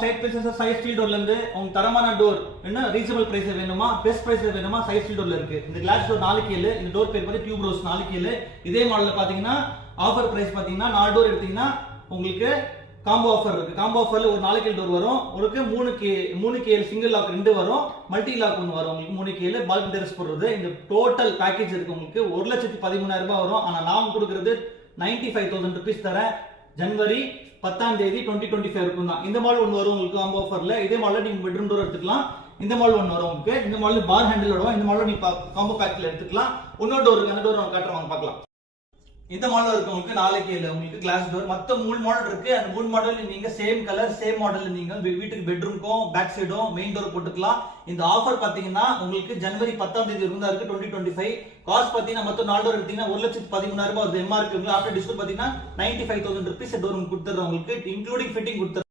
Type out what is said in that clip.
Side pieces size steel டோர்ல இருந்து உங்க தரமான டோர் என்ன ரீசனபிள் பிரைஸ் வேணுமா பெஸ்ட் பிரைஸ் வேணுமா சைஸ் ஸ்டீல் டோர்ல இருக்கு. இந்த கிளாஸ் டோர் 4 கேல், இந்த டோர் பேர் வந்து டியூப் ரோஸ் 4 கேல். இதே மாடல்ல பாத்தீங்கன்னா ஆஃபர் பிரைஸ் பாத்தீங்கன்னா 4 டோர் எடுத்தீங்கன்னா உங்களுக்கு காம்போ ஆஃபர் இருக்கு. காம்போ ஆஃபர்ல ஒரு 4 கேல் டோர் வரும், உங்களுக்கு 3 கேல் சிங்கிள் லாக் 2 வரும், மல்டி லாக் 1 வரும். உங்களுக்கு 3 கேல் பல்க் டெரஸ் போடுறது. இந்த டோட்டல் பேக்கேஜ் இருக்கு உங்களுக்கு 1,13,000 ரூபாய் வரும். ஆனா நான் கொடுக்கிறது 95,000 rupees தரேன். ஜனவரி 10ஆம் தேதி 2025 இருக்கும் தான். இந்த மாடல் ஒன்று வரும் உங்களுக்கு காம்போ ஆஃபர்ல. இதே மாடல் நீங்க பெட்ரூம் டோர் எடுத்துக்கலாம். இந்த மாடல் ஒன்று வரும் உங்களுக்கு. இந்த மாடல் பார் ஹேண்டில் வரும். இந்த மாடல் நீங்க காம்போ பேக்ல எடுத்துக்கலாம். இன்னொரு டோர் இருக்கு, அந்த டோர் நான் காட்டுறேன், வாங்க பார்க்கலாம். இந்த மாடல் இருக்கு உங்களுக்கு 4 கேல் உங்களுக்கு கிளாஸ் டோர். மொத்த 3 மாடல் இருக்கு. அந்த 3 மாடல் நீங்க சேம் கலர் சேம் மாடல் நீங்க வீட்டுக்கு பெட்ரூம்க்கும் பேக் சைடும் மெயின் டோர் போட்டுக்கலாம். இந்த ஆஃபர் பாத்தீங்கன்னா உங்களுக்கு ஜனவரி 10ஆம் தேதி இருந்தா இருக்கு 2025. காஸ்ட் பாத்தீங்கன்னா மொத்தம் 4 டோர் எடுத்தீங்கன்னா 1,13,000 ரூபாய் வருது. எம்ஆர்பி உங்களுக்கு ஆஃப்டர் டிஸ்கவுண்ட் பாத்தீங்கன்னா 95,000 rupees டோர் கொடுத்துறேன் உங்களுக்கு, இன்க்ளூடிங் ஃபிட்டிங் கொடுத்துறேன்.